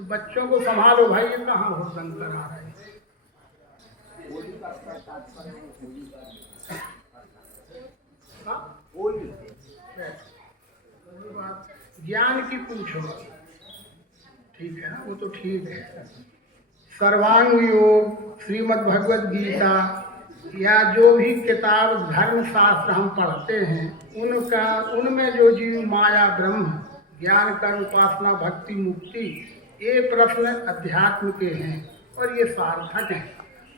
बच्चों को संभालो भाई, ये कहाँ हुड़दंग करा रहे हैं। ज्ञान की पूछो, ठीक है ना, वो तो ठीक है। सर्वांग योग, श्रीमद् भगवद गीता या जो भी किताब धर्म शास्त्र हम पढ़ते हैं, उनमें जो जीव माया ब्रह्म ज्ञान कर्म उपासना भक्ति मुक्ति, ये प्रश्न अध्यात्म के हैं और ये सार्थक हैं।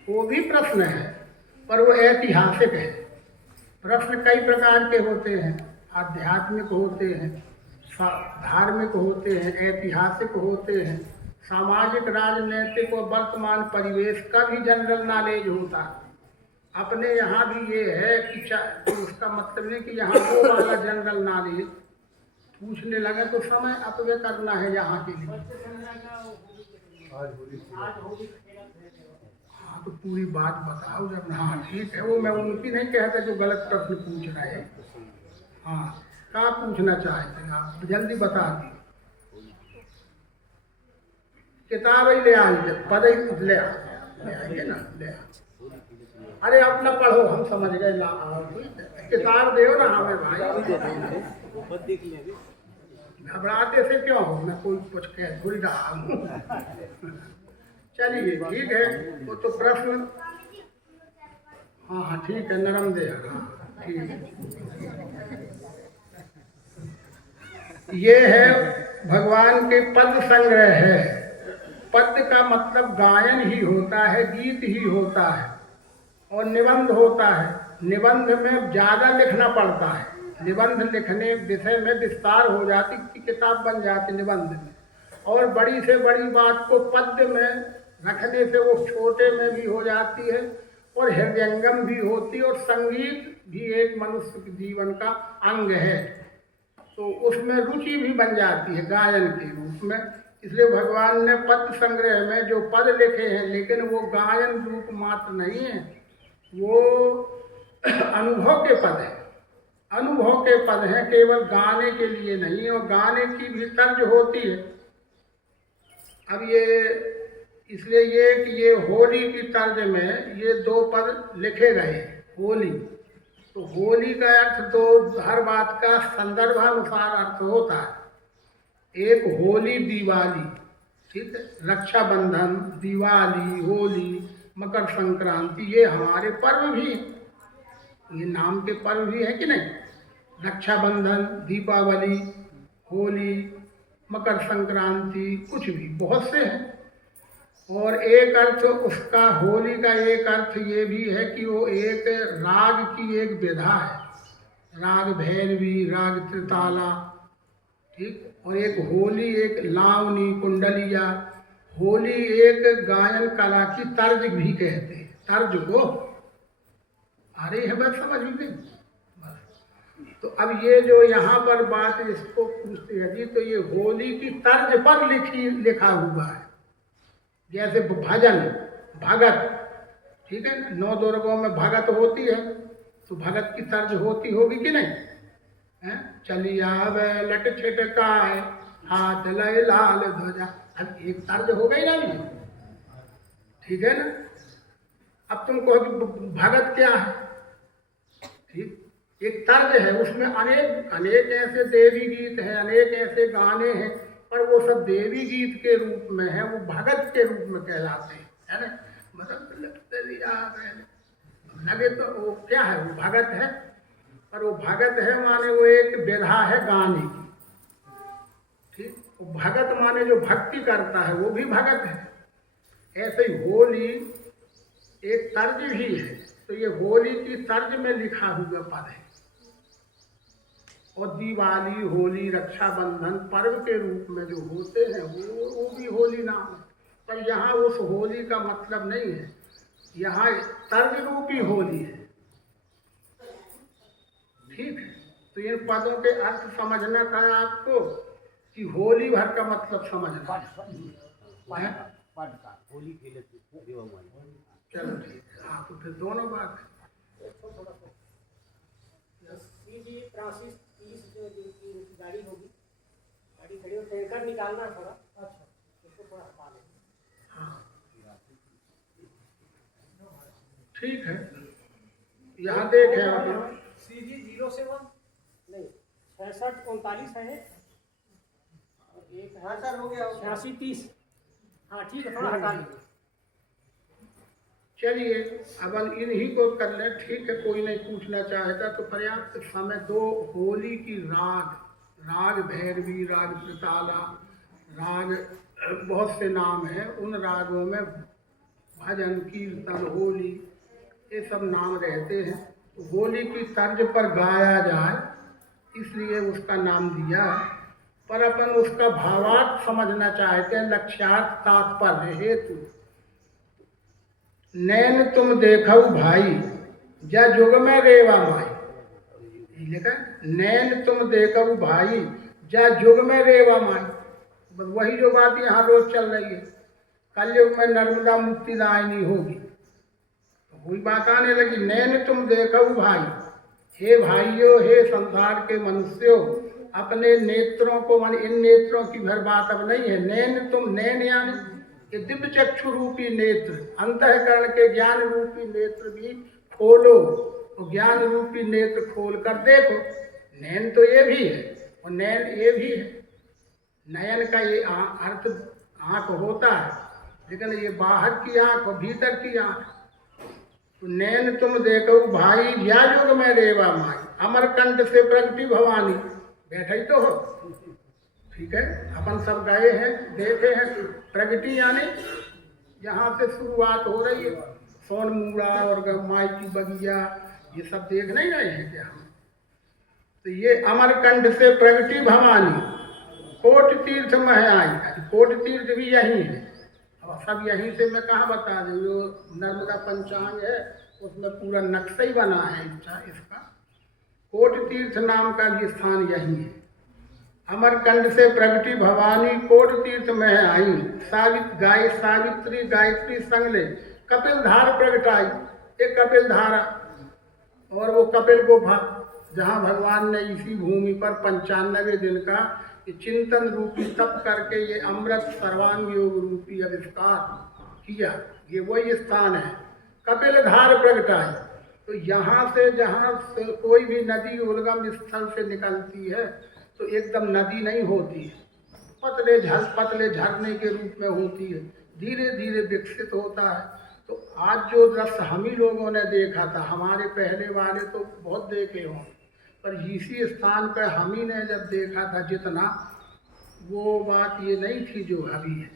वो भी प्रश्न है पर वो ऐतिहासिक है। प्रश्न कई प्रकार के होते हैं, आध्यात्मिक होते हैं, धार्मिक होते हैं, ऐतिहासिक होते हैं, सामाजिक राजनीतिक और वर्तमान परिवेश का भी जनरल नॉलेज होता है। अपने यहाँ भी ये है कि उसका मतलब नहीं कि यहाँ वो वाला जनरल नॉलेज पूछने लगे तो समय अपव्यय करना है यहाँ के लिए। हाँ तो पूरी बात बताओ जब। हाँ ठीक है, वो मैं उनकी नहीं कहता जो गलत प्रश्न पूछ रहे हैं। हाँ क्या पूछना चाहते हैं आप, जल्दी बता दी। किताब ही ले आएंगे, पद ही ले आएंगे ना, ले आ। अरे अपना पढ़ो, हम समझ गए। ला किताब दे ना हमें भाई, घबराते से क्यों हो, मैं कोई कुछ कह भूल रहा हूँ। चलिए ठीक है, वो तो प्रश्न, हाँ हाँ ठीक है, नरम दे, ठीक है। ये है भगवान के पद संग्रह है। पद का मतलब गायन ही होता है, गीत ही होता है, और निबंध होता है। निबंध में ज्यादा लिखना पड़ता है, निबंध लिखने विषय में विस्तार हो जाती, किताब बन जाती निबंध में। और बड़ी से बड़ी बात को पद्य में रखने से वो छोटे में भी हो जाती है, और हृदयंगम भी होती है, और संगीत भी एक मनुष्य के जीवन का अंग है, तो उसमें रुचि भी बन जाती है गायन के रूप में। इसलिए भगवान ने पद संग्रह में जो पद लिखे हैं, लेकिन वो गायन रूप मात्र नहीं है, वो अनुभव के पद हैं, अनुभव के पद हैं, केवल गाने के लिए नहीं। और गाने की भी तर्ज होती है। अब ये इसलिए ये कि ये होली की तर्ज में ये दो पद लिखे गए, होली। तो होली का अर्थ तो हर बात का संदर्भानुसार अर्थ होता है। एक होली दिवाली, ठीक है, रक्षाबंधन, दिवाली, होली, मकर संक्रांति, ये हमारे पर्व भी, ये नाम के पर्व भी है कि नहीं। रक्षाबंधन, दीपावली, होली, मकर संक्रांति, कुछ भी बहुत से हैं। और एक अर्थ उसका, होली का एक अर्थ ये भी है कि वो एक राग की एक विधा है, राग भैरवी, राग त्रिताला, ठीक। और एक होली एक लावनी, कुंडलिया। होली एक गायन कला की तर्ज भी कहते हैं, तर्ज को। आ रही है बात समझ में नहीं? तो अब ये जो यहाँ पर बात इसको पूछते हैं जी, तो ये होली की तर्ज पर लिखा हुआ है। जैसे भजन, भगत, ठीक है, 9 दुर्गों में भगत होती है, तो भगत की तर्ज होती होगी कि नहीं है। चलिया वे लट छिटकाए, हाथ लय लाल ध्वजा। अब एक तर्ज हो गई ना ये, ठीक है ना। अब तुम कहो कि भगत क्या है, ठीक, एक तर्ज है, उसमें अनेक अनेक ऐसे देवी गीत हैं, अनेक ऐसे गाने हैं, पर वो सब देवी गीत के रूप में है, वो भगत के रूप में कहलाते हैं, है ना। मतलब लगे तो वो क्या है, वो भगत है, पर वो भगत है माने वो एक विधा है गाने की, ठीक। वो भगत माने जो भक्ति करता है वो भी भगत है। ऐसे ही होली एक तर्ज भी है, तो ये होली की तर्ज में लिखा हुआ पद है। और दिवाली, होली, रक्षाबंधन पर्व के रूप में जो होते हैं वो भी होली नाम है। पर यहाँ उस होली का मतलब नहीं है, यहाँ तर्ज रूपी होली है, ठीक है। तो इन पदों के अर्थ समझना था आपको कि होली भर का मतलब समझना है। चलो ठीक है, हाँ तो फिर दोनों बात है। गाड़ी होगी, गाड़ी खड़ी हो, टैंकर निकालना थोड़ा। अच्छा, ठीक है, यहाँ देखें आप सीजी 07 नहीं 6639 है और एक हाँ सर हो गया 8630। हाँ ठीक है, थोड़ा हटा लीजिए। चलिए अब इन्हीं को कर ले। ठीक है, कोई नहीं पूछना चाहेगा तो पर्याप्त समय दो। होली की राग भैरवी, राग त्रिताला, राग बहुत से नाम हैं। उन रागों में भजन, कीर्तन, होली ये सब नाम रहते हैं। तो होली की तर्ज पर गाया जाए इसलिए उसका नाम दिया है। पर अपन उसका भावार्थ समझना चाहते हैं, लक्ष्यार्थ, तात्पर्य, हेतु। नैन तुम देखो भाई जा जुग में रेवा माई, लिखा नैन तुम देखो भाई जा जुग में रेवा माई। बस वही जो बात यहाँ रोज चल रही है, कलयुग में नर्मदा मुक्ति दायिनी होगी, तो वही बात आने लगी। नैन तुम देखो भाई, हे भाइयों, हे संसार के मनुष्यों, अपने नेत्रों को, मान इन नेत्रों की भर बात अब नहीं है। नैन तुम, नैन यानी ये दिव्य चक्षु रूपी नेत्र, अंतःकरण के ज्ञान रूपी नेत्र भी खोलो, और ज्ञान रूपी नेत्र खोल कर देखो। नैन तो ये भी है और नैन ये भी है। नयन का ये अर्थ आँख होता है, लेकिन ये बाहर की आँख और भीतर की आँख। तो नैन तुम देखो भाई या युग में रेवा माई, अमरकंठ से प्रगति भवानी। बैठा ही तो हो, ठीक है, अपन सब गए हैं, देखे हैं। प्रगति यानी जहाँ से शुरुआत हो रही है, सोनमूड़ा और माई की बगिया, ये सब देख नहीं रहे हैं क्या हम? तो ये अमरकंठ से प्रगति भवानी, कोट तीर्थ में आई। कोट तीर्थ भी यही है, अब सब यहीं से मैं कहाँ बता दूँ। जो नर्मदा पंचांग है उसमें पूरा नक्शा ही बना है इसका। कोट तीर्थ नाम का भी स्थान यही है। अमरकंठ से प्रगति भवानी कोट तीर्थ में आई, सावित्री गायत्री संगले कपिल धार प्रगटाई। एक कपिल धारा, और वो कपिल गुफा जहाँ भगवान ने इसी भूमि पर 95 दिन का चिंतन रूपी तप करके ये अमृत सर्वांग योग रूपी आविष्कार किया, ये वही स्थान है। कपिल धार प्रगटाई, तो यहाँ से जहाँ से कोई भी नदी उद्गम स्थल से निकलती है तो एकदम नदी नहीं होती है, पतले झरने के रूप में होती है, धीरे धीरे विकसित होता है। तो आज जो दृश्य हम ही लोगों ने देखा था, हमारे पहले वाले तो बहुत देखे हों, पर इसी स्थान पर हम ही ने जब देखा था जितना, वो बात ये नहीं थी जो अभी है।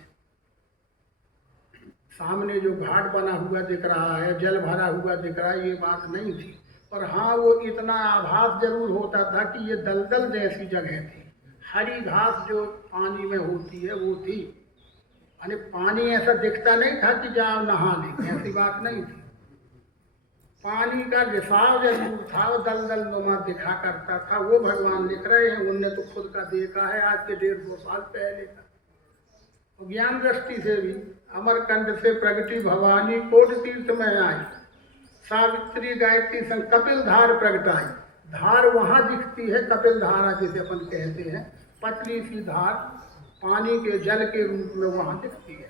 सामने जो घाट बना हुआ दिख रहा है, जल भरा हुआ दिख रहा है, ये बात नहीं थी। पर हाँ, वो इतना आभास जरूर होता था कि ये दलदल जैसी जगह थी। हरी घास जो पानी में होती है वो थी, यानी पानी ऐसा दिखता नहीं था कि जाओ नहा लें, ऐसी बात नहीं थी। पानी का रिसाव जरूर था, वो दलदल नुमा दिखा करता था। वो भगवान लिख रहे हैं, उनने तो खुद का देखा है आज के 150 साल पहले का। तो ज्ञान दृष्टि से भी अमरकंठ से प्रगति भवानी कोट तीर्थ में आई, सावित्री गायत्री संग कपिल धार प्रगटाई। धार वहाँ दिखती है, कपिल धारा जिसे अपन कहते हैं, पतली सी धार पानी के जल के रूप में वहाँ दिखती है।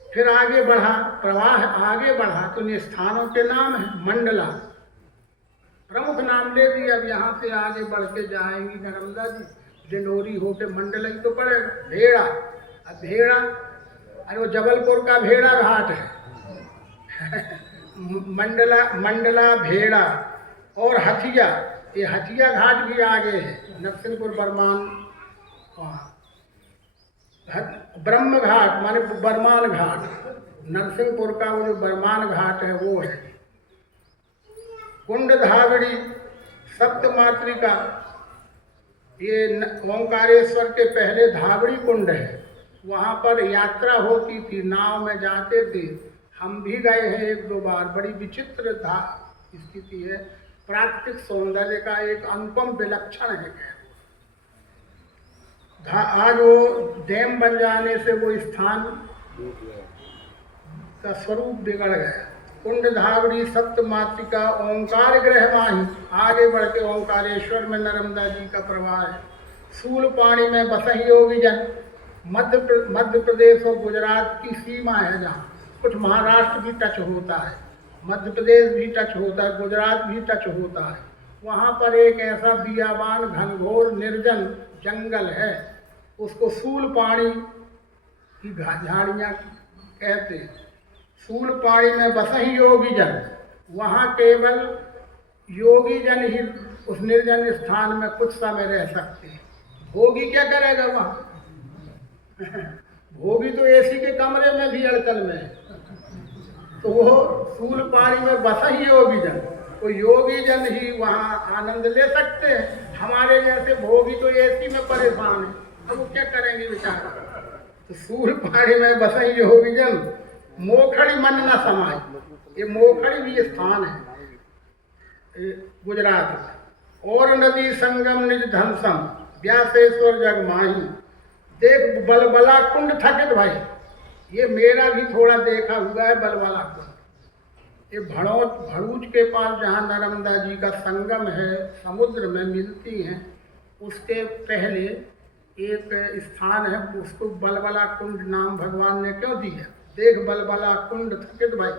फिर आगे बढ़ा, प्रवाह आगे बढ़ा तो इन स्थानों के नाम है। मंडला प्रमुख नाम ले दिया। अब यहाँ से आगे बढ़ के जाएंगी नर्मदा जी, डिंडोरी होके मंडला ही तो पड़ेगा। भेड़ा, अब भेड़ा, अरे वो जबलपुर का भेड़ा घाट है। मंडला भेड़ा और हथिया, ये हथिया घाट भी आगे है। नरसिंहपुर बरमान, ब्रह्म घाट माने बरमान घाट, नरसिंहपुर का वो जो बरमान घाट है वो है। कुंड धावड़ी सप्तमातृका, ये ओंकारेश्वर के पहले धावड़ी कुंड है, वहाँ पर यात्रा होती थी, नाव में जाते थे। हम भी गए हैं 1-2 बार। बड़ी विचित्र स्थिति है, प्राकृतिक सौंदर्य का एक अनुपम विलक्षण है। आज वो डैम बन जाने से वो स्थान का स्वरूप बिगड़ गया। कुंड धावड़ी सप्तमातृका ओंकार ग्रह माही, आगे बढ़ के ओंकारेश्वर में नर्मदा जी का प्रवाह है। सूल पानी में बसही योगी जन, मध्य प्रदेश और गुजरात की सीमा है, जहाँ कुछ महाराष्ट्र भी टच होता है। मध्य प्रदेश भी टच होता है, गुजरात भी टच होता है। वहाँ पर एक ऐसा बियाबान घनघोर निर्जन जंगल है, उसको सूलपाणी की झाड़ियाँ कहते हैं। सूलपाणी में बसहि योगी जन, वहाँ केवल योगी जन ही उस निर्जन स्थान में कुछ समय रह सकते हैं। भोगी क्या करेगा वहाँ? भोगी तो एसी के कमरे में भी अड़कल में है। तो वो सूलपाणी में बसहि योगी जन, तो योगी जन ही वहाँ आनंद ले सकते हैं। हमारे जैसे भोगी तो एसी में परेशान है, अब वो क्या करेंगे बेचारा। तो सूलपाणी में बसहि योगी जन, मोखड़ी मन न समाय। ये मोखड़ी भी स्थान है गुजरात में। और नदी संगम निज धनसम, व्यासेश्वर जग माही। देख बलबला कुंड थकित भाई, ये मेरा भी थोड़ा देखा हुआ है बलबला कुंड। ये भरूच के पास जहाँ नर्मदा जी का संगम है, समुद्र में मिलती हैं, उसके पहले एक स्थान है, उसको बलबला कुंड नाम भगवान ने क्यों दिया? देख बलबला कुंड थकित भाई।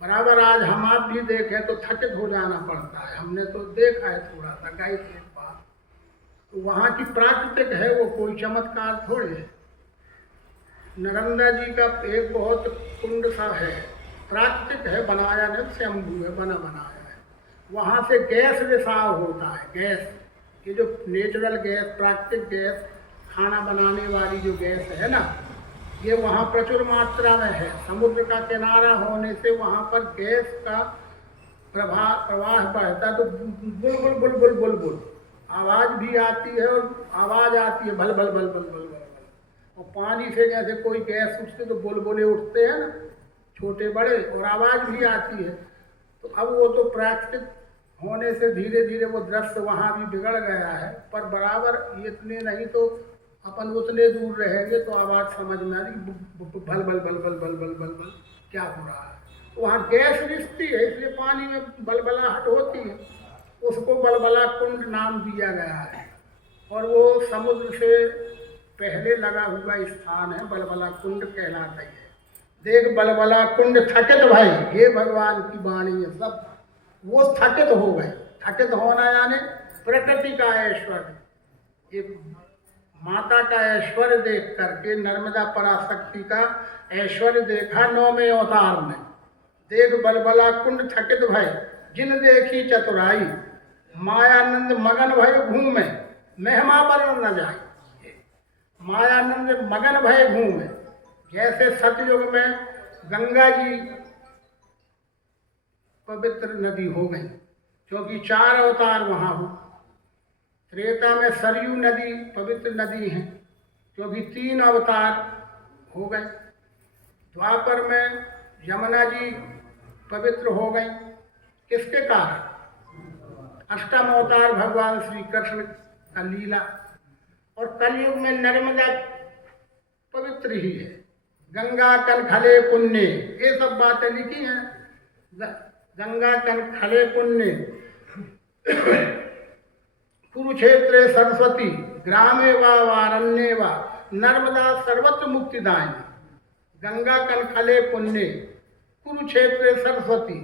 बराबर आज हम आप भी देखें तो थकित हो जाना पड़ता है। हमने तो देखा है, थोड़ा सा गए थे एक बार। तो वहाँ की प्राकृतिक है, वो कोई चमत्कार थोड़ी है। नर्मदा जी का एक बहुत कुंड सा है, प्राकृतिक है, बनाया नहीं, स्वयंभू है, बनाया है। वहाँ से गैस रिसाव होता है। गैस, ये जो नेचुरल गैस, प्राकृतिक गैस, खाना बनाने वाली जो गैस है ना, ये वहाँ प्रचुर मात्रा में है। समुद्र का किनारा होने से वहाँ पर गैस का प्रवाह बढ़ता, तो बुलबुल बुलबुल बुलबुल आवाज़ भी आती है, और आवाज़ आती है भल भल भल भल भल भल। और पानी से जैसे कोई गैस उठते तो बुलबुले उठते हैं ना, छोटे बड़े, और आवाज़ भी आती है। तो अब वो तो प्राकृतिक होने से धीरे धीरे वो दृश्य वहाँ भी बिगड़ गया है, पर बराबर इतने नहीं तो अपन उतने दूर रहेंगे तो आवाज़ समझ में आ रही, भल भल भल भल भल भल भल भल क्या हो रहा है। तो वहाँ गैस रिश्ती है, इसलिए पानी में बलबलाहट होती है, उसको बलबला कुंड नाम दिया गया है। और वो समुद्र से पहले लगा हुआ स्थान है, बलबला कुंड कहलाता है। देख बलबला कुंड थकित भाई, ये भगवान की वाणी है। सब वो थकित हो गए। थकित होना यानी प्रकृति का ऐश्वर्य, ये माता का ऐश्वर्य देख करके, नर्मदा पराशक्ति का ऐश्वर्य देखा 9वें अवतार में। देख बलबला कुंड थकित भाई, जिन देखी चतुराई। मायानंद मगन भय घूमे, महिमा बरन न जाए। मायानंद मगन भय घूमे, जैसे सतयुग में गंगा जी पवित्र नदी हो गई, क्योंकि 4 अवतार वहाँ हो। त्रेता में सरयू नदी पवित्र नदी है, क्योंकि 3 अवतार हो गए। द्वापर में यमुना जी पवित्र हो गई, किसके कारण? अष्टम अवतार भगवान श्री कृष्ण का लीला। और कलयुग में नर्मदा पवित्र ही है। गंगा कन खले पुण्य, ये सब बातें लिखी हैं। गंगा कन खले पुण्य, कुरुक्षेत्रे सरस्वती, ग्रामे वा वारण्ये वा, नर्मदा सर्वत्र मुक्तिदायिनी। गंगा कन खले पुण्य, कुरुक्षेत्रे सरस्वती,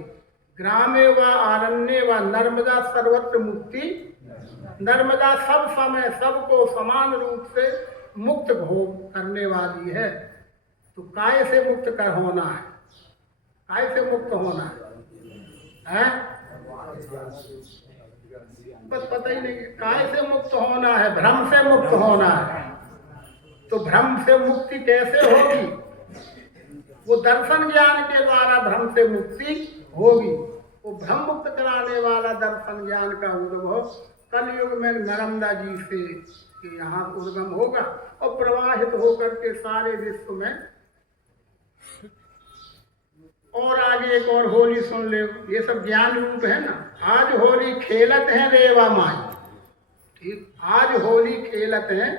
ग्रामे वा आरण्ये वा, नर्मदा सर्वत्र मुक्ति। नर्मदा सब समय सबको समान रूप से मुक्त करने वाली है। तो काय से मुक्त कर होना है? काय से मुक्त होना है? बस पता ही नहीं काय से मुक्त होना है। भ्रम से मुक्त होना है। तो भ्रम से मुक्ति कैसे होगी? वो दर्शन ज्ञान के द्वारा भ्रम से मुक्ति होगी। वो भ्रम मुक्त कराने वाला दर्शन ज्ञान का उद्भव कलयुग में नर्मदा जी से के यहाँ उद्गम होगा और प्रवाहित होकर के सारे विश्व में। और आगे एक और होली सुन ले, ये सब ज्ञान रूप है ना। आज होली खेलत है रेवा माई, ठीक, आज होली खेलत है।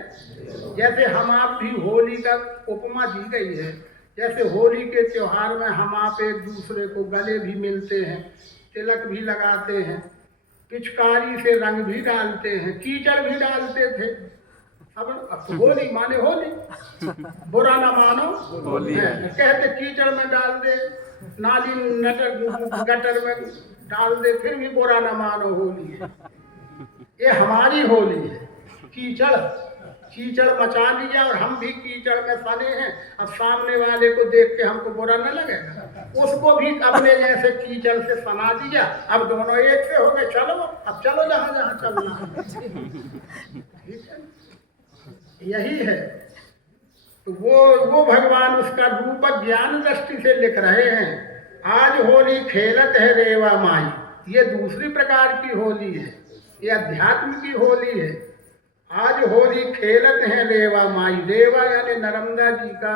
जैसे हम आप भी होली का उपमा दी गई है। जैसे होली के त्योहार में हम आप एक दूसरे को गले भी मिलते हैं, तिलक भी लगाते हैं, पिचकारी से रंग भी डालते हैं, कीचड़ भी डालते थे, अब होली माने होली, बुरा ना मानो होली है। कहते कीचड़ में डाल दे, नाली गटर में डाल दे, फिर भी बुरा ना मानो होली है। ये हमारी होली है। कीचड़ कीचड़ मचा लिया और हम भी कीचड़ में फने हैं। अब सामने वाले को देख के हमको बुरा न लगेगा, उसको भी अपने जैसे कीचड़ से सना दिया। अब दोनों एक से हो गए, चलो अब चलो जहाँ जहाँ चलना है। ठीक है, यही है। तो वो भगवान उसका रूप ज्ञान दृष्टि से लिख रहे हैं। आज होली खेलत है रेवा माई, ये दूसरी प्रकार की होली है, ये अध्यात्म की होली है। आज होली खेलत है रेवा माई, रेवा यानी नर्मदा जी का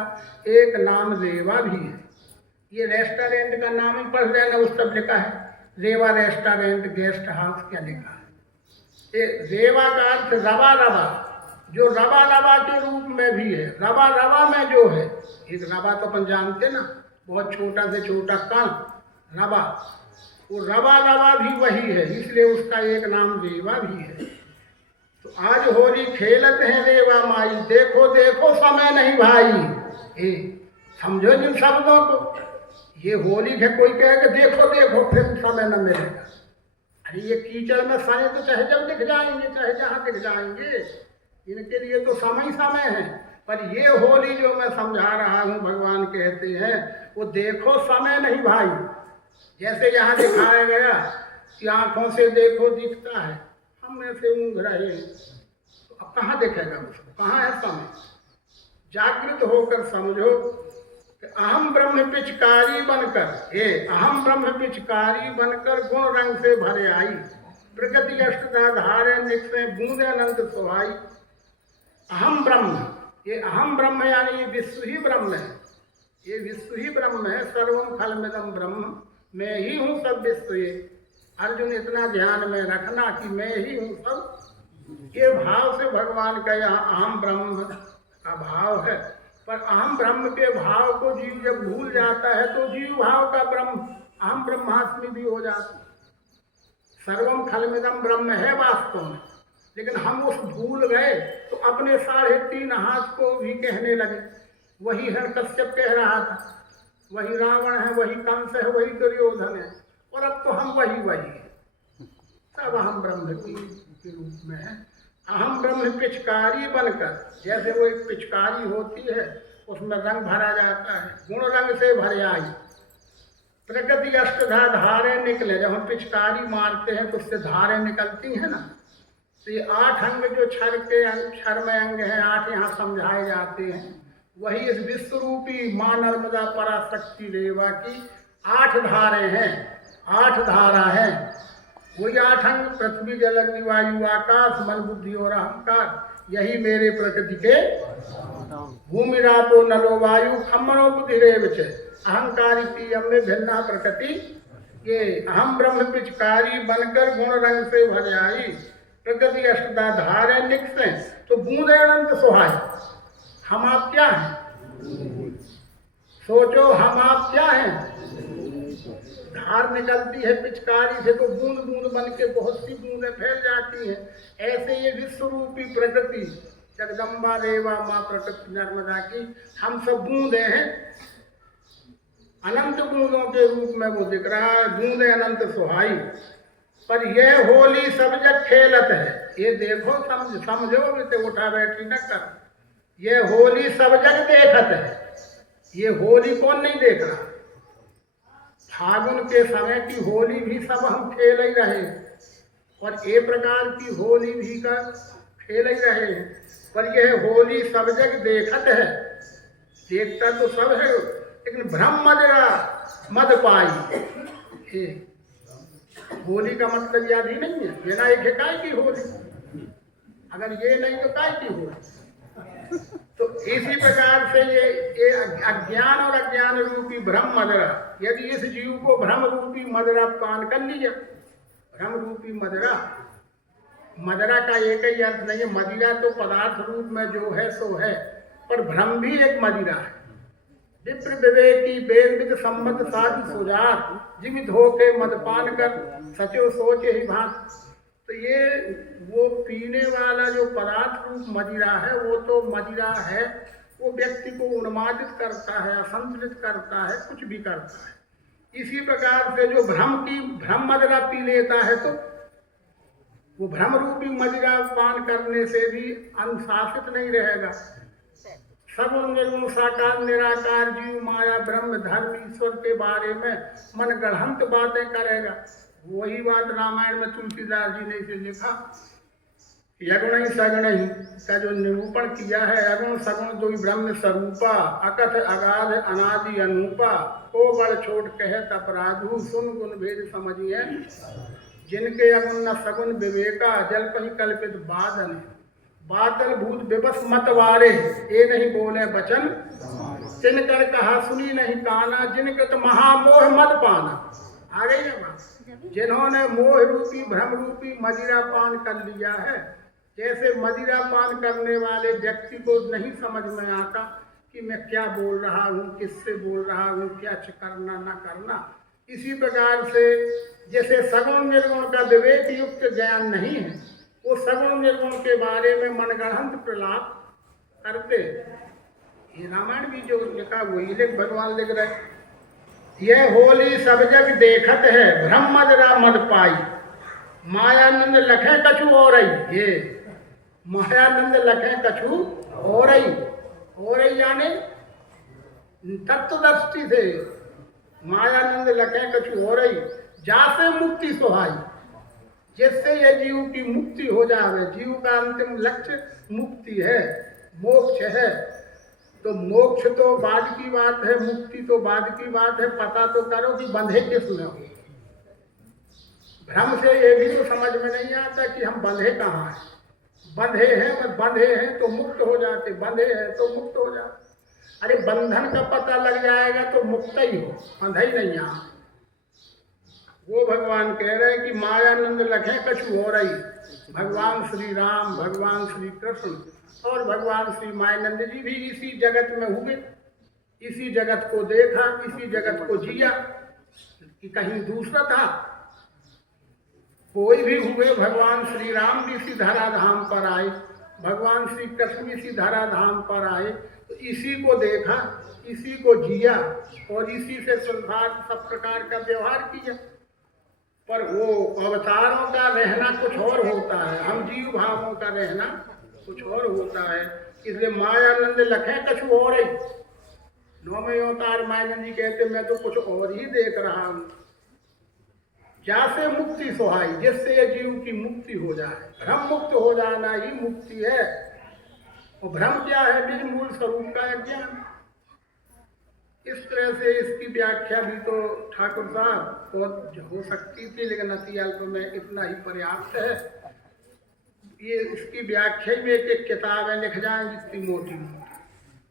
एक नाम रेवा भी है। ये रेस्टोरेंट का नाम ही पढ़ जाए ना, उस सब लिखा है रेवा रेस्टोरेंट गेस्ट हाउस, क्या लिखा है। ये रेवा का अर्थ रवा रवा, जो रवा रवा के रूप में भी है। रवा रवा में जो है, एक रवा तो अपन जानते ना, बहुत छोटा से छोटा कण रवा, वो रवा रवा भी वही है, इसलिए उसका एक नाम रेवा भी है। तो आज होली खेलत है रेवा माई, देखो देखो समय नहीं भाई। समझो जिन शब्दों को, ये होली है, कोई कहे कि देखो देखो फिर समय न मिलेगा। अरे ये कीचड़ में सने तो चाहे जब दिख जाएंगे, चाहे जहाँ दिख जाएंगे, इनके लिए तो समय समय है। पर ये होली जो मैं समझा रहा हूँ, भगवान कहते हैं वो देखो समय नहीं भाई। जैसे यहाँ दिखाया गया कि आंखों से देखो दिखता है, हम ऐसे ऊँघ रहे हैं, तो अब कहाँ दिखेगा उसको, कहाँ है समय। जागृत होकर समझो कि अहम ब्रह्म पिचकारी बनकर, अहम ब्रह्म पिचकारी बनकर गुण रंग से भरे आई, प्रकृति अष्टधारे निकसे बूंदे अनंत सुहाई। अहम ब्रह्म, ये अहम ब्रह्म यानी ये विश्व ही ब्रह्म है, ये विश्व ही ब्रह्म है। सर्वम खलमिदं ब्रह्म, मैं ही हूँ सब विश्व। ये अर्जुन इतना ध्यान में रखना कि मैं ही हूँ सब, ये भाव से भगवान का यहाँ अहम ब्रह्म का भाव है। पर अहम ब्रह्म के भाव को जीव जब भूल जाता है तो जीव भाव का ब्रह्म अहम ब्रह्मास्मि भी हो जाता है। सर्वम खलमिदं ब्रह्म है वास्तव में, लेकिन हम उस भूल गए तो अपने 3.5 हाथ को भी कहने लगे। वही हिरण्यकश्यप कह रहा था, वही रावण है, वही कंस है, वही दुर्योधन है, और अब तो हम वही है। सब अहम ब्रह्म के रूप में है। अहम ब्रह्म पिचकारी बनकर, जैसे वो एक पिचकारी होती है, उसमें रंग भरा जाता है, गुण रंग से भरे आई, प्रकृति अष्टधा धारे निकले। जब हम पिचकारी मारते हैं तो उससे धारें निकलती हैं ना, तो ये 8 अंग जो क्षर में अंग हैं, 8 यहाँ समझाए जाते हैं। वही इस विश्वरूपी माँ नर्मदा पराशक्ति रेवा की 8 धारें हैं, 8 धारा है। वही 8 अंग पृथ्वी जल अग्नि वायु आकाश मन बुद्धि और अहंकार, यही मेरे प्रकृति के भूमि रापो नलो वायु खम्मनो बुद्धि रेव च अहंकारिकी अम्मे भिन्ना प्रकृति। ये अहम ब्रह्म पिचकारी बनकर गुण रंग से भर आई, प्रकृति अष्टधा धारे निकसे तो बूंदे अनंत सुहाई। हम आप क्या हैं, सोचो हम आप क्या हैं। धार निकलती है पिचकारी से तो बूंद बूंद बन के बहुत सी बूंदें फैल जाती हैं। ऐसे ये विश्वरूपी प्रकृति जगदम्बा रेवा माँ प्रकृति नर्मदा की हम सब बूंदे हैं, अनंत बूंदों के रूप में वो दिख रहा है, बूंदे अनंत सुहाई। पर यह होली सब जग खेलत है, ये देखो समझो इसे उठा बैठी न कर। ये होली सब जग देखत है, ये होली कौन नहीं देख रहा। फागुन के समय की होली भी सब हम खेल ही रहे हैं, और एक प्रकार की होली भी का खेल ही रहे हैं। पर यह होली सब जग देखत है, देखता तो सब है, लेकिन भ्रम मदिरा मद पाई। होली का मतलब याद ही नहीं है, बिना एक काय की होली, अगर ये नहीं तो काय की होली। तो इसी प्रकार से ये अज्ञान और अज्ञान रूपी भ्रम मदिरा, यदि इस जीव को भ्रम रूपी मदिरा पान कर लिया, भ्रम रूपी मदिरा, मदिरा का एक ही अर्थ नहीं है, मदिरा तो पदार्थ रूप में जो है सो है, पर भ्रम भी एक मदिरा है। विप्र विवेकी वेद विद सम्मत साधु सुजात, जीवित होके मदपान कर सचो सोच ही भात। तो ये वो पीने वाला जो पदार्थ रूप मदिरा है, वो तो मदिरा है, वो व्यक्ति को उन्मादित करता है, असंतुलित करता है, कुछ भी करता है। इसी प्रकार से जो भ्रम मदिरा पी लेता है तो वो भ्रम रूपी मदिरा पान करने से भी अनुशासित नहीं रहेगा। सगुण निर्गुण साकार निराकार जीव माया ब्रह्म धर्म ईश्वर के बारे में मन गढ़ंत बातें करेगा। वही बात रामायण में तुलसीदास जी ने इसे लिखा, यगुण सगुण ही का जो निरूपण किया है। अगुण सगुण दो ब्रह्म स्वरूपा, अकथ अगाध अनादि अनूपा, को बड़ छोट कहत अपराधु, सुन गुण भेद समझिए, जिनके अगुण न सगुण विवेका, जल कहीं कल्पित बादन, बादल भूत विवश मत वारे, ये नहीं बोले वचन, तिनकर कहा सुनी नहीं काना, जिनकृत महामोह मत पाना। आ गई है बात। जिन्होंने मोह रूपी भ्रम रूपी मदिरा पान कर लिया है, जैसे मदिरा पान करने वाले व्यक्ति को नहीं समझ में आता कि मैं क्या बोल रहा हूँ, किससे बोल रहा हूँ, क्या करना ना करना। इसी प्रकार से जैसे सगुण निर्गुण का विवेक युक्त ज्ञान नहीं है, वो सगुण निर्गुण के बारे में मनगढ़ंत प्रलाप करते। ये रामायण भी जो लिखा वही लिख भगवान लिख रहे, यह होली सब जग देखत है, भ्रम मदिरा मद पाई, मायानंद लखे कछु और ये मायानंद लखे कछु और यानी तत्वदृष्टि से मायानंद लखे कछु और जासे मुक्ति सोहाई, जिससे यह जीव की मुक्ति हो जावे। जीव का अंतिम लक्ष्य मुक्ति है, मोक्ष है। तो मोक्ष तो बाद की बात है, मुक्ति तो बाद की बात है। पता तो करो कि बंधे किस में हो। भ्रम से ये भी तो समझ में नहीं आता कि हम बंधे कहाँ हैं। बंधे हैं तो मुक्त हो जाते, बंधे हैं तो मुक्त हो जाते। अरे बंधन का पता लग जाएगा तो मुक्त ही हो, बंधा ही नहीं यहाँ। वो भगवान कह रहे हैं कि मायानंद लखे कछु और भगवान श्री राम, भगवान श्री कृष्ण और भगवान श्री मायानंद जी भी इसी जगत में हुए, इसी जगत को देखा, इसी जगत को जिया, कि कहीं दूसरा था। कोई भी हुए, भगवान श्री राम भी इसी धराधाम पर आए, भगवान श्री कृष्ण भी इसी धराधाम पर आए, तो इसी को देखा, इसी को जिया और इसी से संसार सब प्रकार का व्यवहार किया। पर वो अवतारों का रहना कुछ और होता है, हम जीव भावों का रहना कुछ और होता है। इसलिए मायानंद लखे कछु और ही। नौवें अवतार मायानंद जी कहते मैं तो कुछ और ही देख रहा हूँ। जैसे मुक्ति सोहाई, जिससे ये जीव की मुक्ति हो जाए। भ्रम मुक्त हो जाना ही मुक्ति है। और भ्रम क्या है? निज मूल स्वरूप का अज्ञान। इस तरह से इसकी व्याख्या भी तो ठाकुर साहब बहुत हो सकती थी, लेकिन अतिअल्प में इतना ही पर्याप्त है। ये इसकी व्याख्या में एक किताबें लिख जाएंगी इतनी मोटी मोटी।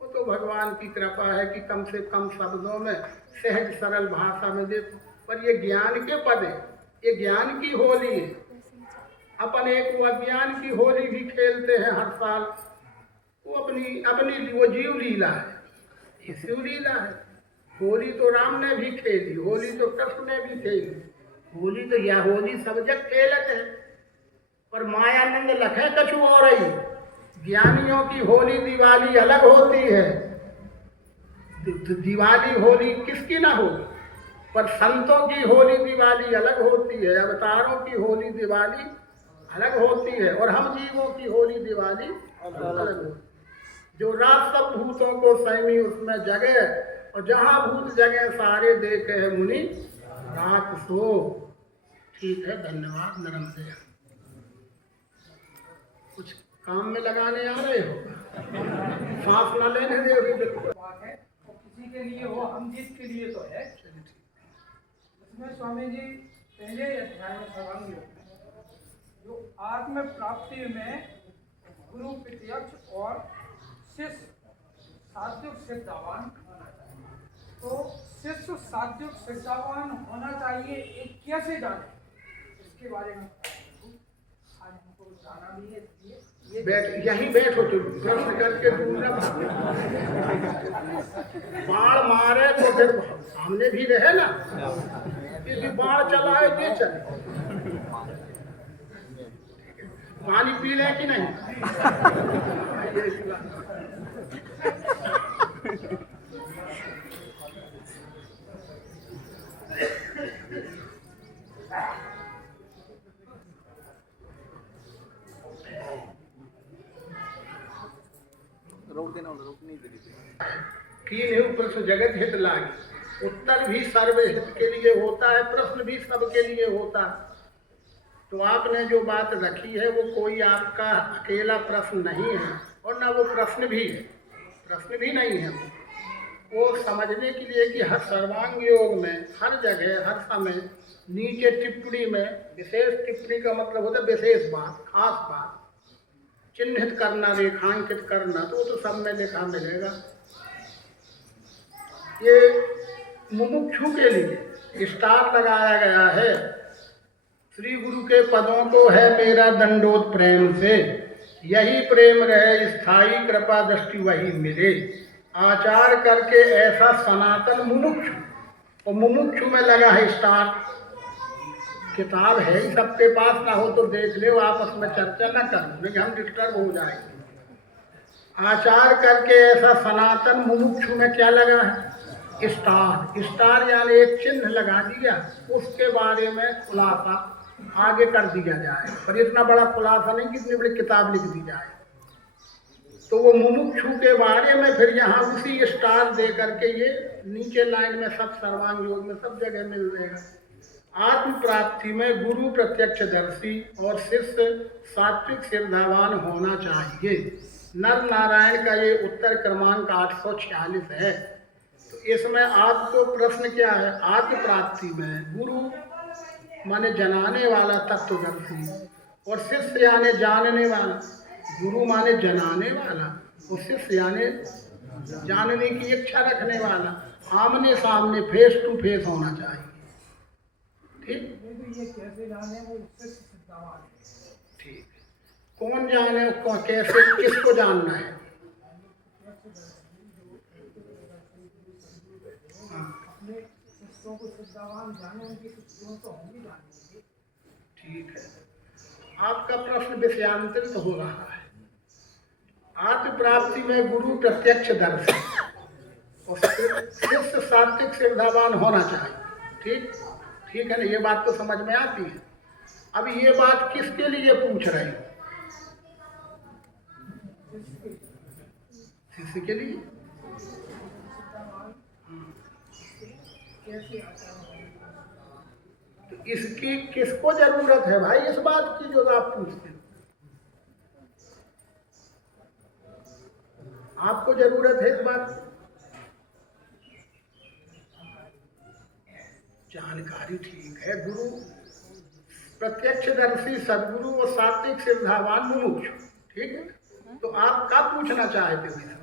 वो तो भगवान की कृपा है कि कम से कम शब्दों में सहज सरल भाषा में देखो। पर ये ज्ञान के पद है, ये ज्ञान की होली है। अपन एक वो अज्ञान की होली भी खेलते हैं हर साल। वो अपनी वो जीव लीला है, ये शिव लीला है। होली तो राम ने भी खेली, होली तो कृष्ण ने भी खेली, होली तो यह होली सब जग खेलत है। पर मायानंद लखे कछु और ही। ज्ञानियों की होली दिवाली अलग होती है। दिवाली होली किसकी ना होगी, पर संतों की होली दिवाली अलग होती है, अवतारों की होली दिवाली अलग होती है, और हम जीवों की होली दिवाली अलग होती है। जो रात सब भूतों को सैमी उसमें जगे, और जहाँ भूत जगे सारे देखे है मुनि रात सो। ठीक है, धन्यवाद। नरम कुछ काम में लगाने आ रहे हो, सांस न लेने दे बात है। और किसी के लिए हो, हम जिस के लिए तो है। इसमें स्वामी जी पहले अध्याय में सर्वांग जो आत्म प्राप्ति में गुरु प्रत्यक्ष और शिष्य सात्विक सिद्धावान होना चाहिए। तो शिष्य सात्विक सिद्धावान होना चाहिए, एक कैसे जाने, इसके बारे में आज हमको जाना भी है। बैठ यहीं बैठो, तुम प्रश्न करके दूसरा बाढ़ मारे तो फिर सामने भी रहे ना, यदि बाढ़ चलाए दे चले। पानी पी लें कि नहीं? रोक देना, रोक नहीं देती। कीन प्रश्न जगत हित लागी, उत्तर भी सर्व हित के लिए होता है, प्रश्न भी सबके लिए होता है। तो आपने जो बात रखी है वो कोई आपका अकेला प्रश्न नहीं है और ना वो प्रश्न भी है, प्रश्न भी नहीं है। वो समझने के लिए कि हर सर्वांग योग में हर जगह हर समय नीचे टिप्पणी में विशेष टिप्पणी का मतलब होता है विशेष बात, खास बात चिन्हित करना, रेखांकित करना, तो वो तो सब में लिखा मिलेगा। ये मुमुक्षु के लिए स्टार लगाया गया है। श्री गुरु के पदों को है मेरा दंडोत प्रेम से, यही प्रेम रहे स्थायी, कृपा दृष्टि वही मिले, आचार करके ऐसा सनातन मुमुक्षु। और मुमुक्षु में लगा है स्टार। किताब है ही सबके पास, ना हो तो देख ले, आपस में चर्चा ना करो लेकिन हम डिस्टर्ब हो जाएंगे। आचार करके ऐसा सनातन मुमुक्षु में क्या लगा है? स्टार। स्टार यानी एक चिन्ह लगा दिया, उसके बारे में खुलासा आगे कर दिया जाए, पर इतना बड़ा खुलासा नहीं कि इतनी बड़ी किताब लिख दी जाए। तो वो मुमुक्षु के बारे में फिर यहाँ उसी स्टार दे करके ये नीचे लाइन में सब सर्वांग योग में सब जगह मिल जाएगा। आत्म प्राप्ति में गुरु प्रत्यक्षदर्शी और शिष्य सात्विक श्रद्धावान होना चाहिए। नर नारायण का ये उत्तर क्रमांक 846 है। तो इसमें आपको प्रश्न क्या है? आत्म प्राप्ति में गुरु माने जनाने वाला तत्वदर्शी और शिष्य यानी जानने वाला। गुरु माने जनाने वाला और शिष्य यानी जानने की इच्छा रखने वाला। आमने सामने फेस टू फेस होना चाहिए। ठीक, ये कैसे जाने वो उससे सिद्धावान है। ठीक, कौन जाने कौन कैसे किसको जानना है? अपने शिष्यों को सिद्धावान जाने, उनकी शिष्यों तो हम भी जानेंगे। ठीक है, आपका प्रश्न विषयांतरित हो रहा है। आत्म प्राप्ति में गुरु प्रत्यक्ष दर्शी और शिष्य सात्विक श्रद्धावान होना चाहिए। ठीक, ठीक है ना, ये बात तो समझ में आती है। अब ये बात किसके लिए पूछ रहे हैं? शिष्य के लिए। तो इसकी किसको जरूरत है भाई इस बात की जो आप पूछते हैं? आपको जरूरत है इस बात की? जानकारी ठीक है। गुरु प्रत्यक्षदर्शी सदगुरु और सात्विक श्रद्धावान मुमुक्षु, ठीक है। तो आप क्या पूछना चाहते हो?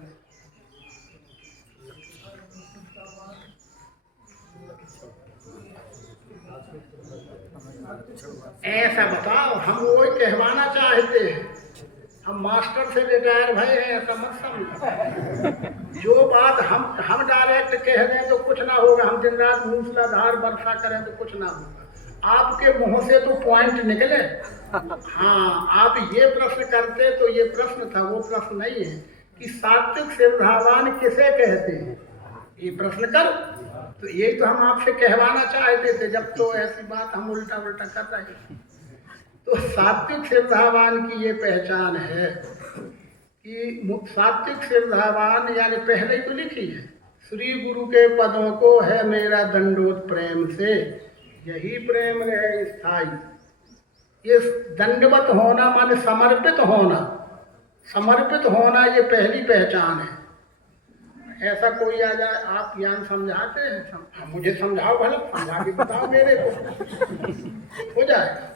ऐसा बताओ, हम वो कहवाना चाहते हैं। हम मास्टर से रिटायर भए हैं, ऐसा मत समझो। जो बात हम डायरेक्ट कह दें तो कुछ ना होगा, हम दिन रात मूसलाधार वर्षा करें तो कुछ ना होगा। आपके मुंह से तो पॉइंट निकले। हाँ, आप ये प्रश्न करते तो ये प्रश्न था, वो प्रश्न नहीं है कि सात्विक श्रद्धावान किसे कहते हैं। ये प्रश्न कर, तो ये तो हम आपसे कहवाना चाहते थे, जब तो ऐसी बात हम उल्टा उल्टा कर रहे हैं। तो सात्विक श्रद्धावान की ये पहचान है कि सात्विक श्रद्धावान यानी पहले ही तो लिखी है, श्री गुरु के पदों को है मेरा दंडोत प्रेम से, यही प्रेम रहे स्थायी। ये दंडवत होना माने समर्पित होना, समर्पित होना ये पहली पहचान है। ऐसा कोई आ जाए, आप ज्ञान समझाते हैं, मुझे समझाओ भला, समझा के बताओ मेरे को, हो जाएगा।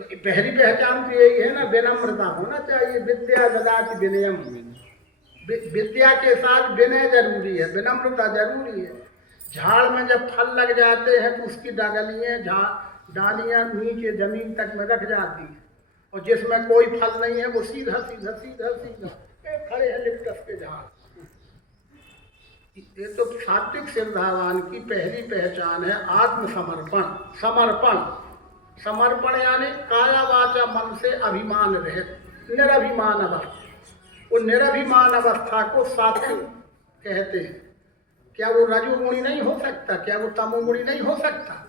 तो पहली पहचान तो यही है ना, विनम्रता होना चाहिए। विद्या ददाति विनयम, विद्या के साथ विनय जरूरी है, विनम्रता जरूरी है। झाड़ में जब फल लग जाते हैं तो उसकी डालियां नीचे जमीन तक में रख जाती हैं, और जिसमें कोई फल नहीं है वो सीधा सीधा सीधा सीधा खड़े हैं लिप्टस के झाड़। ये तो सात्विक श्रद्धावान की पहली पहचान है, आत्मसमर्पण। समर्पण समर्पण यानी काया वाचा मन से अभिमान रहित निरभिमान अवस्था। वो निरभिमान अवस्था को सात्विक कहते हैं। क्या वो रजोगुणी नहीं हो सकता? क्या वो तमोगुणी नहीं हो सकता?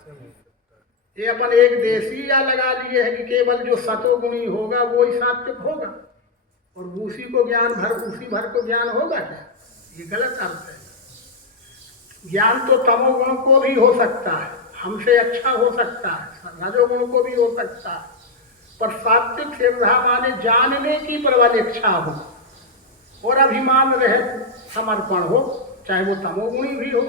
ये अपन एक देशी या लगा लिए है कि केवल जो सतोगुणी होगा वो ही सात्विक होगा और उसी को ज्ञान भर उसी भर को ज्ञान होगा क्या? ये गलत अर्थ है। ज्ञान तो तमोगुण को भी हो सकता है, हमसे अच्छा हो सकता है, रजोगुण को भी हो सकता है, पर सात्विक श्रद्धा माने जानने की प्रबल इच्छा हो और अभिमान रहे समर्पण हो, चाहे वो तमोगुणी भी हो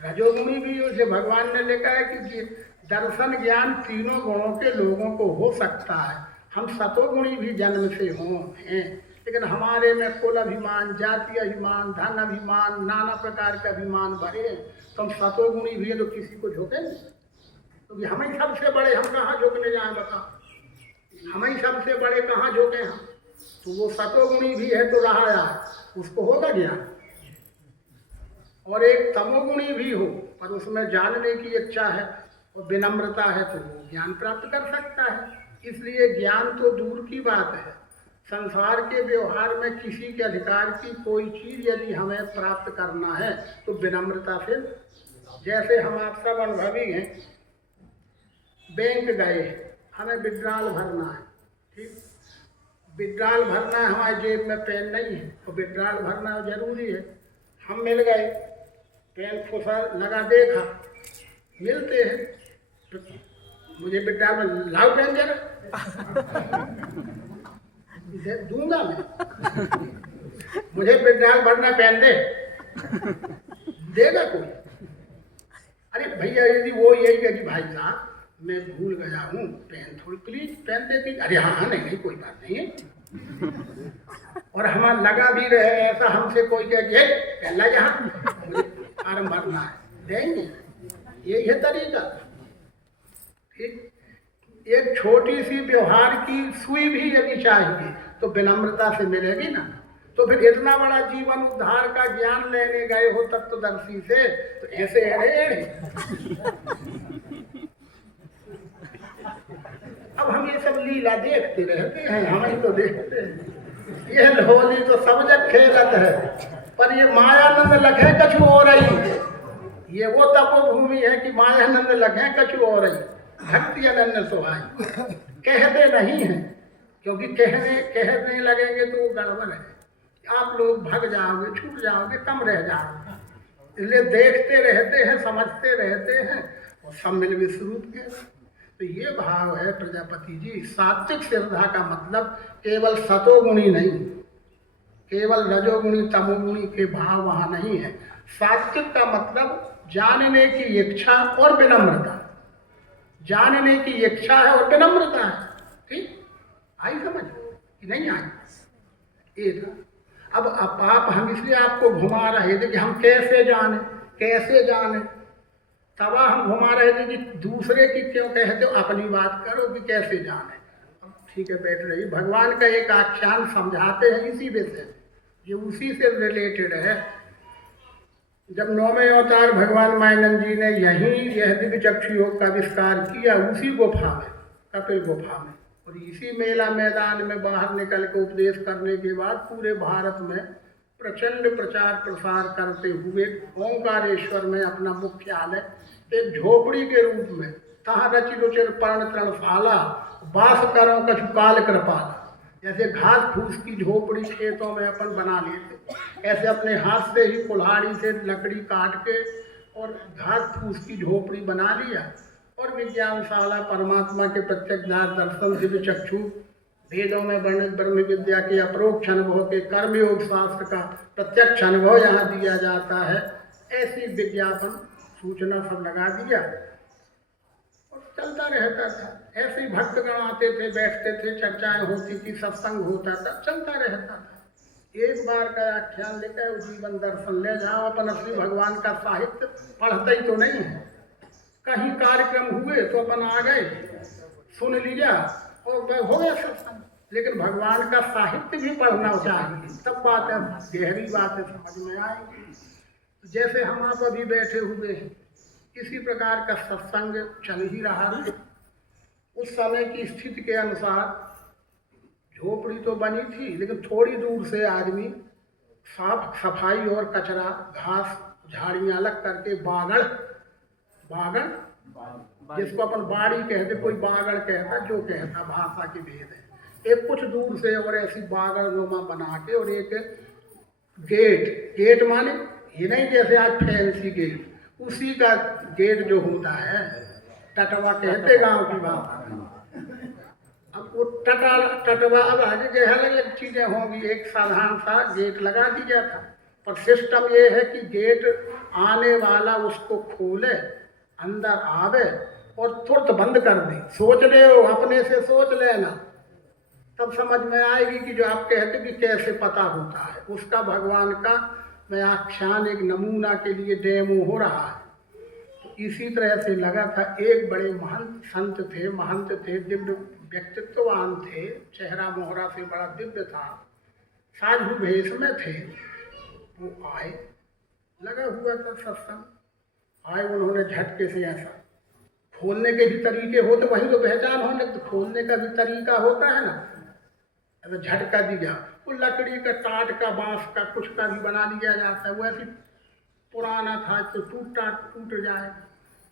रजोगुणी भी हो। जो भगवान ने लिखा है कि दर्शन ज्ञान तीनों गुणों के लोगों को हो सकता है। हम सतोगुणी भी जन्म से हैं, लेकिन हमारे में कुल अभिमान, जाति अभिमान, धन अभिमान, नाना प्रकार के अभिमान भरे, तो हम सतोगुणी भी हैं तो किसी को झोंकेंगे? तो हम ही सबसे बड़े, हम कहाँ झोंकने जाए बताओ? हम ही सबसे बड़े कहाँ झोंके हम? तो वो सतोगुणी भी है तो रहा यार, उसको होगा ज्ञान। और एक तमोगुणी भी हो पर उसमें जानने की इच्छा है और विनम्रता है तो वो ज्ञान प्राप्त कर सकता है। इसलिए ज्ञान तो दूर की बात है, संसार के व्यवहार में किसी के अधिकार की कोई चीज यदि हमें प्राप्त करना है तो विनम्रता से। जैसे हम आप सब अनुभवी हैं, बैंक गए, हमें विड्रॉल भरना है, ठीक, विड्रॉल भरना है, हमारी जेब में पेन नहीं है तो विड्रॉल भरना जरूरी है। हम मिल गए, पेन फुसा लगा, देखा मिलते हैं, तो मुझे विड्रॉल में लाओ पेन जरा दूंगा मैं, मुझे विड्रॉल भरना पेन दे, देगा कोई? अरे भैया यदि वो यही है कि भाई साहब मैं भूल गया हूँ, पेन थोड़ी प्लीज पेन दे दी। अरे हाँ नहीं कोई बात नहीं है। और हमारा लगा भी रहे ऐसा, हमसे कोई कहे पहला यहाँ मुझे फॉर्म भरना है, देंगे, यही है तरीका। ठीक, एक छोटी सी व्यवहार की सुई भी यदि चाहिए तो विनम्रता से मिलेगी ना। तो फिर इतना बड़ा जीवन उद्धार का ज्ञान लेने गए हो तत्वदर्शी से, तो ऐसे अरे अब हम ये सब लीला देखते रहते हैं, हम ही तो देखते हैं। ये होली तो सब जग खेलत है, पर ये मायानंद लगे कछु हो रही। ये वो तपोभूमि है कि मायानंद लगे कछु हो रही, भक्ति अनन्य सोहाई। कहते नहीं है, क्योंकि कहने लगेंगे तो वो गड़बड़ है, आप लोग भग जाओगे, छूट जाओगे, कम रह जाओगे। इसलिए देखते रहते हैं, समझते रहते हैं और सब मिल विश्रुत के। तो ये भाव है प्रजापति जी, सात्विक श्रद्धा का मतलब केवल सतोगुणी नहीं, केवल रजोगुणी तमोगुणी के भाव वहाँ नहीं है। सात्विक का मतलब जानने की इच्छा और विनम्रता, जानने की इच्छा है और विनम्रता है। ठीक, आई समझ कि नहीं आई? ये था। अब आप हम इसलिए आपको घुमा रहे थे कि हम कैसे जाने, कैसे जाने। तब हम घुमा रहे थे कि दूसरे की क्यों कहते हो, अपनी बात करो कि कैसे जाने। ठीक है, बैठ रही। भगवान का एक आख्यान समझाते हैं इसी विषय, ये उसी से रिलेटेड है। जब 9वें अवतार भगवान मायानंद जी ने यहीं यह दिव्य चक्षु योग का आविष्कार किया, उसी गुफा में, कपिल गुफा में, और इसी मेला मैदान में बाहर निकल के उपदेश करने के बाद पूरे भारत में प्रचंड प्रचार प्रसार करते हुए ओंकारेश्वर में अपना मुख्यालय एक झोपड़ी के रूप में, तहाँ रचि रुचिर पर्ण तृणशाला वास करो कछु काल कृपाला। जैसे घास फूस की झोपड़ी खेतों में अपन बना लेते, ऐसे अपने हाथ से ही कुल्हाड़ी से लकड़ी काट के और घास फूस की झोपड़ी बना लिया। और विज्ञानशाला परमात्मा के प्रत्यक्ष दर्शन दिव्य चक्षु, वेदों में वर्णित ब्रह्म विद्या के अप्रोक्ष अनुभव के कर्मयोग शास्त्र का प्रत्यक्ष अनुभव यहाँ दिया जाता है। ऐसी विज्ञापन सूचना सब लगा दिया और चलता रहता था। ऐसे ही भक्तगण आते थे, बैठते थे, चर्चाएं होती थी, सत्संग होता था, चलता रहता था। एक बार का आख्यान लेकर जीवन दर्शन ले जाओ, अपन असली भगवान का साहित्य पढ़ते ही तो नहीं है। कहीं कार्यक्रम हुए तो अपन आ गए, सुन लिया और हो गया सत्संग। लेकिन भगवान का साहित्य भी पढ़ना चाहिए, तब बातें गहरी बातें समझ में आएगी। जैसे हम आप अभी बैठे हुए हैं, इसी प्रकार का सत्संग चल ही रहा है। उस समय की स्थिति के अनुसार झोपड़ी तो बनी थी, लेकिन थोड़ी दूर से आदमी साफ सफाई और कचरा घास झाड़ियां अलग करके बागड़ जिसको अपन बाड़ी कहते, कोई बागड़ कहता, जो कहता भाषा के भेद है। एक कुछ दूर से और ऐसी बागड़ नुमा बना के और एक गेट माने ये नहीं जैसे आज फैंसी गेट, उसी का गेट जो होता है, टटवा कहते गांव की बात। अब वो टटवा अब आगे जो अलग अलग चीजें होंगी, एक साधारण सा गेट लगा दिया था, पर सिस्टम ये है कि गेट आने वाला उसको खोले, अंदर आवे और तुरंत बंद कर दे। सोच ले हो, अपने से सोच लेना, तब समझ में आएगी कि जो आप कहते कि कैसे पता होता है। उसका भगवान का मैं आख्यान एक नमूना के लिए डेमो हो रहा है। तो इसी तरह से लगा था। एक बड़े महंत थे, दिव्य व्यक्तित्ववान थे, चेहरा मोहरा से बड़ा दिव्य था, साधु भेष में थे। वो आए, लगा हुआ था सत्संग, आए, उन्होंने झटके से ऐसा खोलने के भी तरीके होते, वहीं तो पहचान होने, तो खोलने का भी तरीका होता है ना। ऐसा झटका दिया, वो लकड़ी का, टाट का, बांस का, कुछ का भी बना लिया जाता है, वो ऐसी पुराना था तो टूट जाएगा।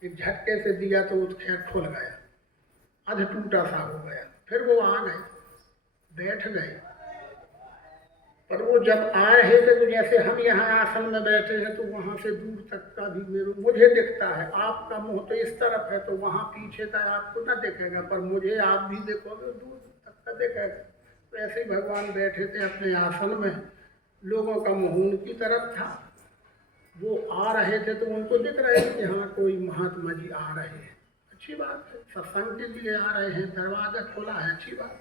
एक झटके से दिया तो वो खैर खुल गया, अध टूटा सा हो गया। फिर वो आ गए, बैठ गए। पर वो जब आ रहे थे तो जैसे हम यहाँ आसन में बैठे हैं, तो वहाँ से दूर तक का भी मुझे दिखता है। आपका मुंह तो इस तरफ है, तो वहाँ पीछे का आपको ना दिखेगा, पर मुझे आप भी देखोगे दूर तक का दिखेगा। तो ऐसे ही भगवान बैठे थे अपने आसन में, लोगों का मुँह उनकी तरफ था। वो आ रहे थे तो उनको दिख रहे थे कि हाँ कोई महात्मा जी आ रहे हैं, अच्छी बात है, सत्संग के लिए आ रहे हैं, दरवाजा खोला है, अच्छी बात।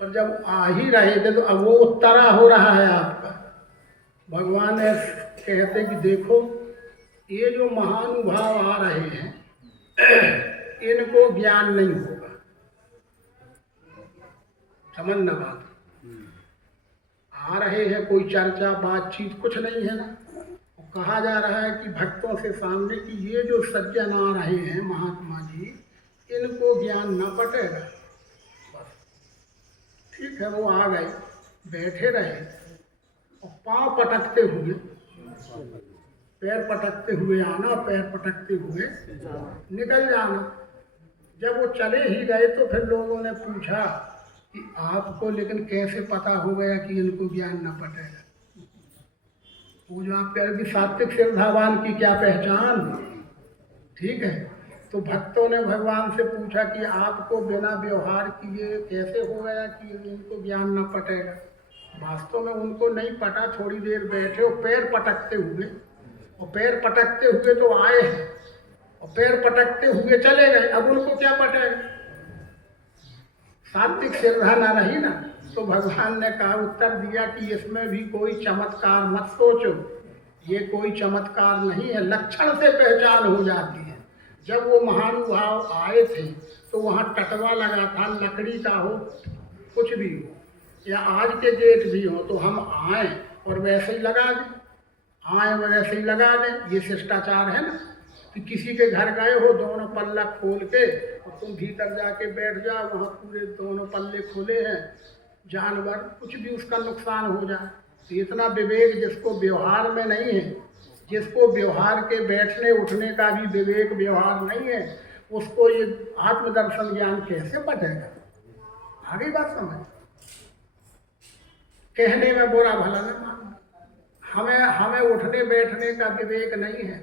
पर जब आ ही रहे थे तो अब वो उत्तरा हो रहा है आपका। भगवान कहते कि देखो ये जो महानुभाव आ रहे हैं इनको ज्ञान नहीं होगा, समझना बात। आ रहे हैं, कोई चर्चा बातचीत कुछ नहीं है ना। कहा जा रहा है कि भक्तों से सामने कि ये जो सज्जन आ रहे हैं महात्मा जी, इनको ज्ञान न पटेगा। बस ठीक है, वो आ गए, बैठे रहे और पांव पटकते हुए, पैर पटकते हुए आना, पैर पटकते हुए निकल जाना। जब वो चले ही गए तो फिर लोगों ने पूछा कि आपको लेकिन कैसे पता हो गया कि इनको ज्ञान न पटेगा। वो जो आप कह रहे कि सात्विक श्रद्धावान की क्या पहचान, ठीक है। तो भक्तों ने भगवान से पूछा कि आपको बिना व्यवहार किए कैसे हो गया कि इनको ज्ञान न पटेगा। वास्तव में उनको नहीं पटा, थोड़ी देर बैठे और पैर पटकते हुए, और पैर पटकते हुए तो आए हैं और पैर पटकते हुए चले गए। अब उनको क्या पटेगा, सात्विक श्रद्धा ना रही ना। तो भगवान ने कहा, उत्तर दिया कि इसमें भी कोई चमत्कार मत सोचो, ये कोई चमत्कार नहीं है, लक्षण से पहचान हो जाती है। जब वो महानुभाव आए थे तो वहाँ टटवा लगा था, लकड़ी का हो, कुछ भी हो, या आज के गेट भी हो, तो हम आए और वैसे ही लगा दें, आए और वैसे ही लगा दें। ये शिष्टाचार है ना कि किसी के घर गए हो, दोनों पल्ला खोल के और तुम भीतर जाके बैठ जाओ, वहाँ पूरे दोनों पल्ले खोले हैं, जानवर कुछ भी उसका नुकसान हो जाए। तो इतना विवेक जिसको व्यवहार में नहीं है, जिसको व्यवहार के बैठने उठने का भी विवेक व्यवहार नहीं है, उसको ये आत्मदर्शन ज्ञान कैसे बटेगा। आगे बात समझ, कहने में बुरा भला न मानना। हमें उठने बैठने का विवेक नहीं है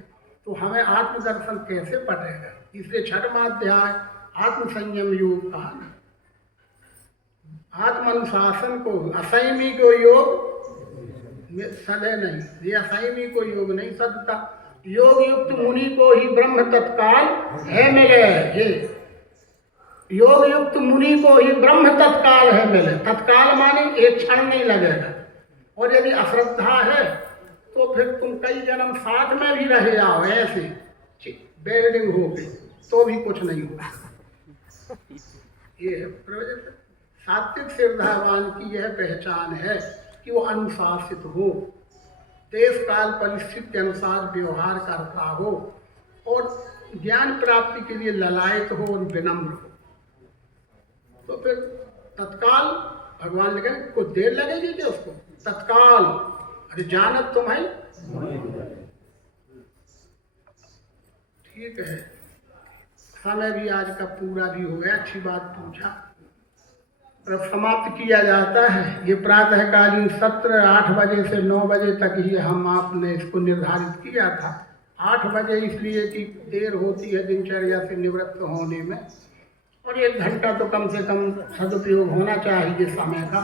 तो हमें आत्मदर्शन कैसे पटेगा। इसलिए 6वां अध्याय आत्मसंयम योग का, आत्मानुशासन को, असंयमी को योग सदे नहीं, ये असंयमी को योग नहीं सदता। योग युक्त मुनि को ही ब्रह्म तत्काल है मिले। ये योग युक्त मुनि को ही ब्रह्म तत्काल है मिले। तत्काल माने एक क्षण नहीं लगेगा। और यदि अश्रद्धा है तो फिर तुम कई जन्म साथ में भी रहे आओ, ऐसे बेल्डिंग हो गई तो भी कुछ नहीं होगा। ये है प्रयोजन। सात्विक श्रद्धावान की यह पहचान है कि वो अनुशासित हो, देश काल परिस्थिति के अनुसार व्यवहार करता हो, और ज्ञान प्राप्ति के लिए ललायत हो और विनम्र हो, तो फिर तत्काल भगवान लगे को देर लगेगी कि उसको तत्काल, अरे जानत तुम है। ठीक है, समय भी आज का पूरा भी हो गया, अच्छी बात पूछा। अब समाप्त किया जाता है। ये प्रातःकालीन सत्र 8 बजे से 9 बजे तक ही हम आपने इसको निर्धारित किया था। 8 बजे इसलिए कि देर होती है दिनचर्या से निवृत्त होने में, और 1 घंटा तो कम से कम सदुपयोग होना चाहिए समय का।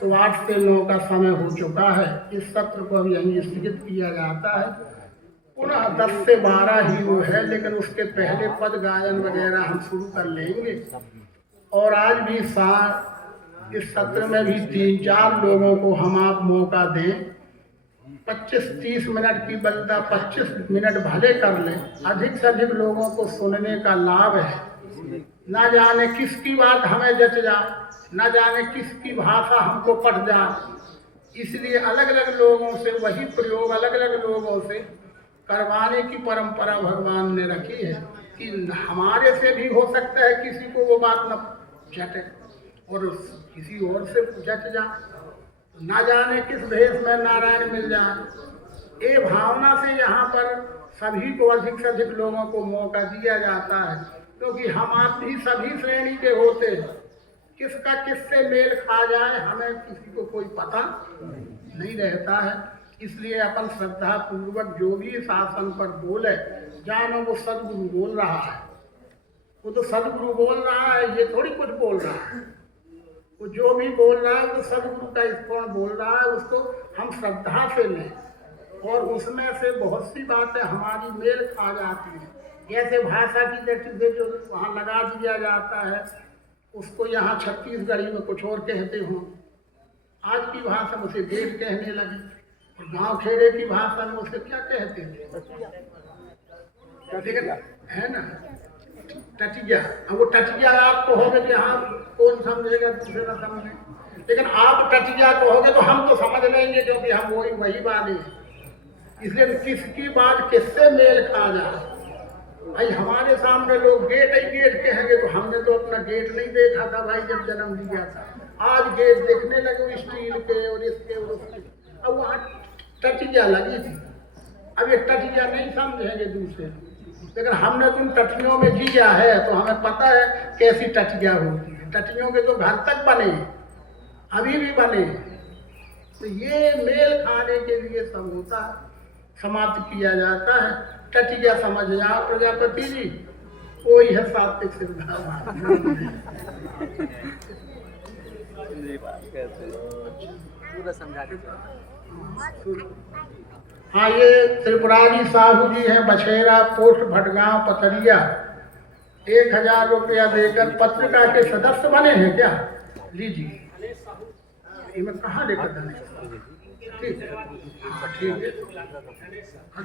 तो 8 से 9 का समय हो चुका है। इस सत्र को अब यहीं स्थगित किया जाता है। पुनः 10 से 12 ही वो है, लेकिन उसके पहले पद गायन वगैरह हम शुरू कर लेंगे। और आज भी इस सत्र में भी 3-4 लोगों को हम आप मौका दें। 25-30 मिनट की बलता 25 मिनट भले कर लें, अधिक से अधिक लोगों को सुनने का लाभ है। न जाने किसकी बात हमें जच जाए, न जाने किसकी भाषा हमको पट जाए, इसलिए अलग अलग लोगों से वही प्रयोग अलग अलग लोगों से करवाने की परंपरा भगवान ने रखी है कि हमारे से भी हो सकता है किसी को वो बात न जटे और किसी और से जच जाए, न जाने किस भेष में नारायण मिल जाए। ये भावना से यहाँ पर सभी को अधिक से अधिक लोगों को मौका दिया जाता है, क्योंकि हम आप भी सभी श्रेणी के होते हैं। किसका किससे मेल खा जाए हमें किसी को कोई पता नहीं रहता है। इसलिए अपन श्रद्धा पूर्वक जो भी शासन पर बोले, जानो वो सदगुरु बोल रहा है। वो तो सदगुरु बोल रहा है, ये थोड़ी कुछ बोल रहा है। वो जो भी बोल रहा है वो सदगुरु का स्मरण बोल रहा है, उसको हम श्रद्धा से लें। और उसमें से बहुत सी बातें हमारी मेल खा जाती हैं। जैसे भाषा की दृष्टि से जो वहाँ लगा दिया जाता है, उसको यहाँ छत्तीसगढ़ी में कुछ और कहते हों। आज की भाषा में उसे गेट कहने लगे, और गांव खेड़े की भाषा में उसे क्या कहते थे, है ना, टटिया। अब वो टटिया आप कहोगे कि हाँ कौन समझेगा, दूसरे ना समझे, लेकिन आप टटिया कहोगे तो हम तो समझ लेंगे, क्योंकि हम वही वाले हैं। इसलिए किसकी बात किससे मेल खा जाए। भाई हमारे सामने लोग गेट ही गेट कहेंगे, तो हमने तो अपना गेट नहीं देखा था भाई जब जन्म लिया था। आज गेट देखने लगे स्टील के और इसके और उसके। अब वहाँ टटिया लगी थी, अब ये टटिया नहीं समझेंगे दूसरे, लेकिन हमने तुम टटियों में जिया है तो हमें पता है कैसी टटिया होती है। टटियों के तो घर तक बने, अभी भी बने। तो ये मेल खाने के लिए सब होता है, समाप्त किया जाता है। टटिया समझ जाओ प्रजापति जी, वही है सात्विक सिद्धांत। पूरा समझा दीजिए। हाँ, ये त्रिपुरारी साहू जी हैं, बछेरा पोस्ट भटगांव पथरिया। 1000 रुपया देकर पत्रिका के सदस्य बने हैं क्या? लीजिए। मैं कहाँ लेकर धनेश? ठीक है, हाँ ठीक है।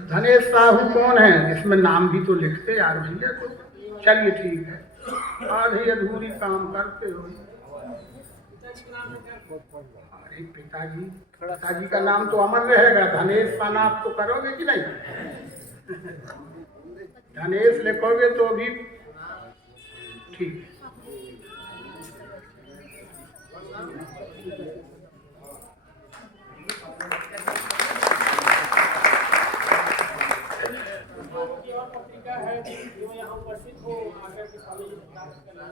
धनेश साहू कौन है? इसमें नाम भी तो लिखते यार भैया। तो चलिए ठीक है, आधी अधूरी काम करते हो। अरे पिताजी का नाम तो अमर रहेगा। धनेश का नाम तो करोगे कि नहीं? धनेश लिखोगे तो भी ठीक है। पत्रिका है जो यहाँ उपस्थित हो आकर के स्वामी जी प्राप्त करना।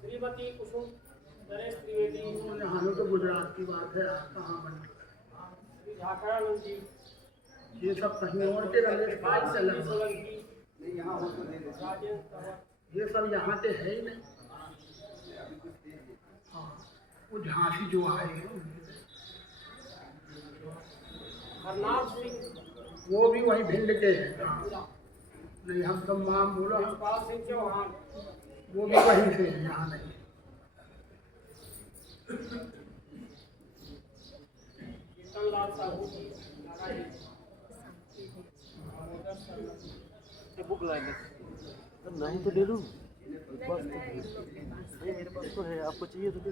श्रीमती कुसुम नरेश त्रिवेदी, यहाँ तो गुजरात की बात है, आप कहाँ बने? झाकरानंद जी, ये सब कहीं और के रमेश भाई से लग, ये सब यहाँ के है ही नहीं। हाँ, वो झांसी जो आए हैं हरनाथ सिंह, वो भी वही भिंड के हैं। नहीं हम सब नाम बोलो, यशपाल सिंह चौहान, वो भी वहीं से हैं, यहाँ नहीं। किशनलाल साहू, बुक लाएंगे नहीं तो ले लूँ, मेरे पास तो है, आपको चाहिए तो दे।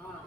हाँ